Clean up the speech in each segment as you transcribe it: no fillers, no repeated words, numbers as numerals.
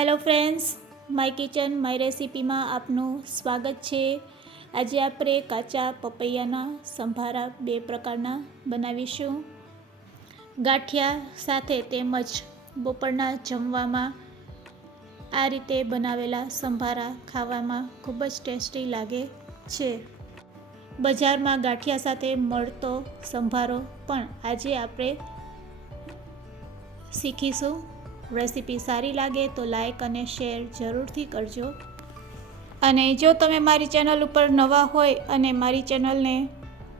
Hello friends, my kitchen my રેસિપીમાં આપનું સ્વાગત છે। આજે આપણે કાચા પપૈયાના સંભારા બે પ્રકારના બનાવીશું। ગાંઠિયા સાથે તેમજ બપોરના જમવામાં આ રીતે બનાવેલા સંભારા ખાવામાં ખૂબ જ ટેસ્ટી લાગે છે। બજારમાં ગાંઠિયા સાથે મળતો સંભારો પણ આજે આપણે શીખીશું। રેસીપી સારી લાગે તો લાઈક અને શેર જરૂરથી કરજો। અને જો તમે મારી ચેનલ ઉપર નવા હોય અને મારી ચેનલને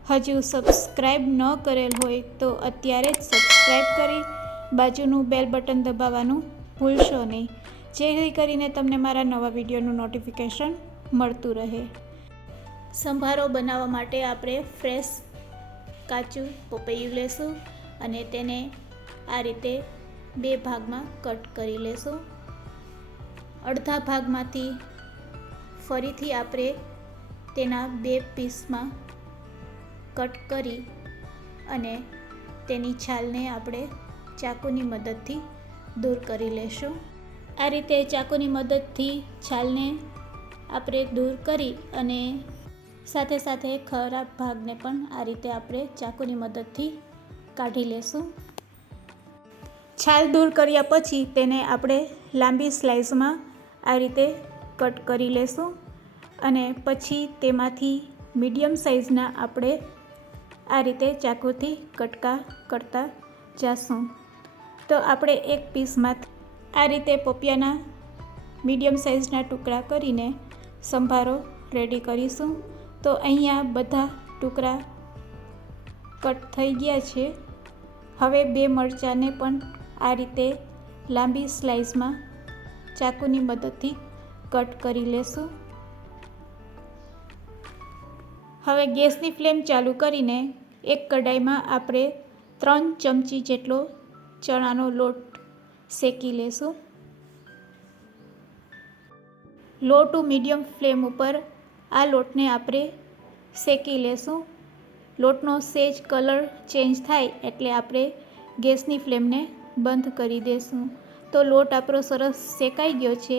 હજુ સબસ્ક્રાઈબ ન કરેલ હોય તો અત્યારે જ સબસ્ક્રાઈબ કરી બાજુનું બેલ બટન દબાવવાનું ભૂલશો નહીં, જેથી કરીને તમને મારા નવા વિડીયોનું નોટિફિકેશન મળતું રહે। સંભારો બનાવવા માટે આપણે ફ્રેશ કાચું પપૈયું લેશું અને તેને આ રીતે બે ભાગમાં કટ કરી લેશું। અડધા ભાગમાંથી ફરીથી આપણે તેના બે પીસમાં કટ કરી અને તેની છાલને આપણે ચાકુની મદદથી દૂર કરી લેશું। આ રીતે ચાકુની મદદથી છાલને આપણે દૂર કરી અને સાથે સાથે ખરાબ ભાગને પણ આ રીતે આપણે ચાકુની મદદથી કાઢી લેશું। છાલ દૂર કર્યા પછી તેને આપણે લાંબી સ્લાઇસમાં આ રીતે કટ કરી લેશું અને પછી તેમાંથી મીડિયમ સાઇઝના આપણે આ રીતે ચાકુથી કટકા કરતા જઈશું। તો આપણે એક પીસમાં આ રીતે પપૈયાના મીડિયમ સાઇઝના ટુકડા કરીને સંભારો રેડી કરીશું। તો અહીંયા બધા ટુકડા કટ થઈ ગયા છે। હવે બે મરચાંને પણ આ રીતે લાંબી સ્લાઇસમાં ચાકુની મદદથી કટ કરી લેશું। હવે ગેસની ફ્લેમ ચાલુ કરીને એક કઢાઈમાં આપણે 3 ચમચી જેટલો ચણાનો લોટ શેકી લેશું। લો ટુ મીડિયમ ફ્લેમ ઉપર આ લોટને આપણે શેકી લેશું। લોટનો સેજ કલર ચેન્જ થાય એટલે આપણે ગેસની ફ્લેમને બંધ કરી દેશું। તો લોટ આપણો સરસ શેકાઈ ગયો છે।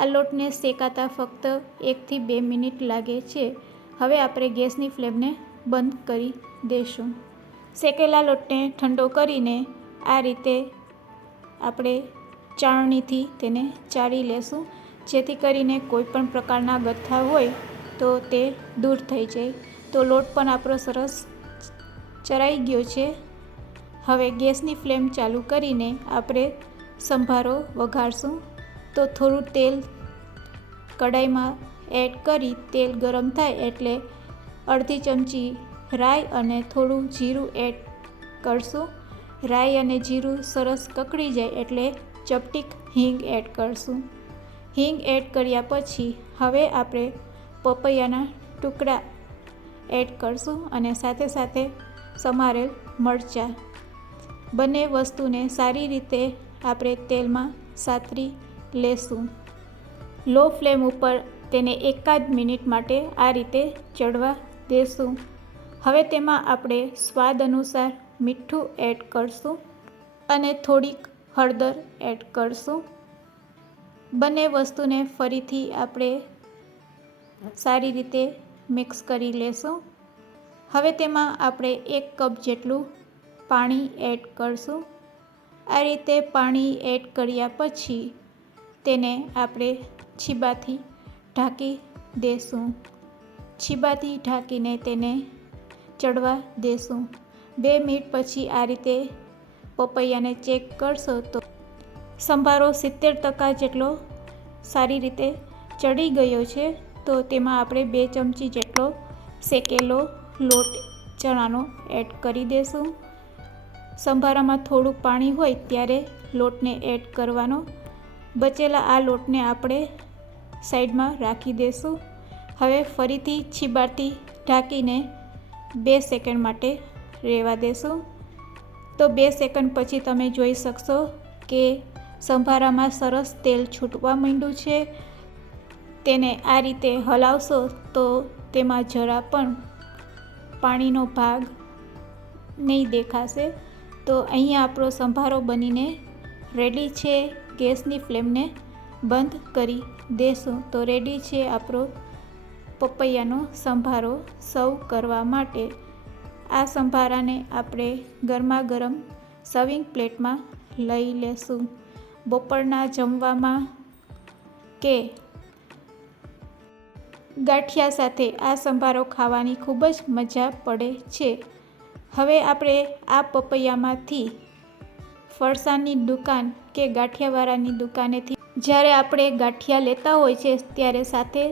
આ લોટને શેકાતા ફક્ત 1 થી 2 મિનિટ લાગે છે। હવે આપણે ગેસની ફ્લેમને બંધ કરી દઈશું। શેકેલા લોટને ઠંડો કરીને આ રીતે આપણે ચાળણીથી તેને ચાળી લેશું, જેથી કરીને કોઈ પણ પ્રકારના ગઠ્ઠા હોય તો તે દૂર થઈ જાય। તો લોટ પણ આપણો સરસ ચરાઈ ગયો છે। હવે ગેસની ફ્લેમ ચાલુ કરીને આપણે સંભારો વઘારશું। તો થોડું તેલ કઢાઈમાં એડ કરી તેલ ગરમ થાય એટલે અડધી ચમચી રાઈ અને થોડું જીરું એડ કરશું। રાઈ અને જીરું સરસ કકળી જાય એટલે ચપટીક હિંગ એડ કરશું। હિંગ એડ કર્યા પછી હવે આપણે પપૈયાના ટુકડા એડ કરશું અને સાથે સાથે સમારેલ મરચાં, બંને વસ્તુને સારી રીતે આપણે તેલમાં સાતરી લેશું। લો ફ્લેમ ઉપર તેને એકાદ મિનિટ માટે આ રીતે ચડવા દેશું। હવે તેમાં આપણે સ્વાદ અનુસાર મીઠું એડ કરશું અને થોડીક હળદર એડ કરશું। બંને વસ્તુને ફરીથી આપણે સારી રીતે મિક્સ કરી લેશું। હવે તેમાં આપણે 1 કપ જેટલું પાણી એડ કરશું। આ રીતે પાણી એડ કર્યા પછી તેને આપણે છીબાથી ઢાંકી દેશું। છીબાથી ઢાંકીને તેને ચડવા દેશું। 2 મિનિટ પછી આ રીતે પપૈયાને ચેક કરશો તો સંભારો 70% જેટલો સારી રીતે ચડી ગયો છે। તો તેમાં આપણે 2 ચમચી જેટલો શેકેલો લોટ ચણાનો એડ કરી દેશું। સંભારામાં થોડુંક પાણી હોય ત્યારે લોટને એડ કરવાનો। બચેલા આ લોટને આપણે સાઈડમાં રાખી દેશું। હવે ફરીથી છીબાથી ઢાંકીને 2 સેકન્ડ માટે રહેવા દેશું। તો 2 સેકન્ડ પછી તમે જોઈ શકશો કે સંભારામાં સરસ તેલ છૂટવા માંડ્યું છે। તેને આ રીતે હલાવશો તો તેમાં જરા પણ પાણીનો ભાગ નહીં દેખાશે। તો અહીંયા આપણો સંભારો બનીને રેડી છે। ગેસની ફ્લેમને બંધ કરી દેશું. તો રેડી છે આપણો પપૈયાનો સંભારો સર્વ કરવા માટે. આ સંભારાને આપણે ગરમા ગરમ સર્વિંગ પ્લેટમાં લઈ લેશું. બપોરના જમવામાં કે ગાંઠિયા સાથે આ સંભારો ખાવાની ખૂબ જ મજા પડે છે. હવે આપણે આ પપૈયામાંથી ફરસાણની દુકાન કે ગાંઠિયાવાળાની દુકાનેથી જ્યારે આપણે ગાંઠિયા લેતા હોય છે ત્યારે સાથે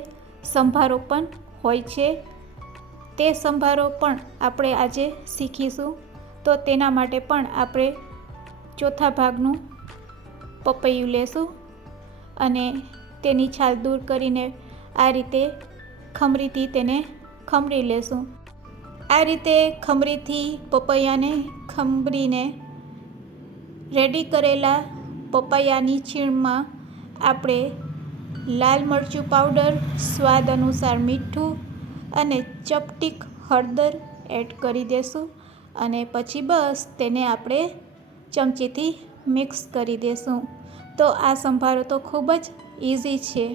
સંભારો પણ હોય છે. તે સંભારો પણ આપણે આજે શીખીશું. તો તેના માટે પણ આપણે ચોથા ભાગનું પપૈયું લેશું અને તેની છાલ દૂર કરીને આ રીતે ખમરીથી તેને ખમરી લેશું. આ રીતે ખમરીથી પપૈયાને ખમરીને રેડી કરેલા પપૈયાની છીણમાં આપણે લાલ મરચું પાવડર, સ્વાદ અનુસાર મીઠું અને ચપટીક હળદર એડ કરી દેશું અને પછી બસ તેને આપણે ચમચીથી મિક્સ કરી દેશું. તો આ સંભારો તો ખૂબ જ ઇઝી છે.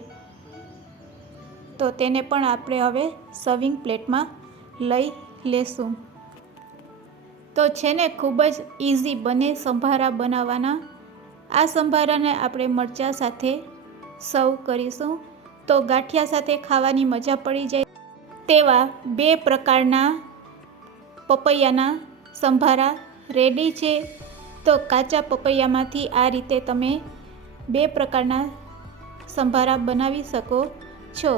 તો તેને પણ આપણે હવે સર્વિંગ પ્લેટમાં લઈ લેશું. તો છે ને ખૂબ જ ઇઝી બને સંભારા બનાવવાના. આ સંભારાને આપણે મરચાં સાથે સર્વ કરીશું. તો ગાંઠિયા સાથે ખાવાની મજા પડી જાય તેવા 2 પ્રકારના પપૈયાના સંભારા રેડી છે. તો કાચા પપૈયામાંથી આ રીતે તમે 2 પ્રકારના સંભારા બનાવી શકો છો.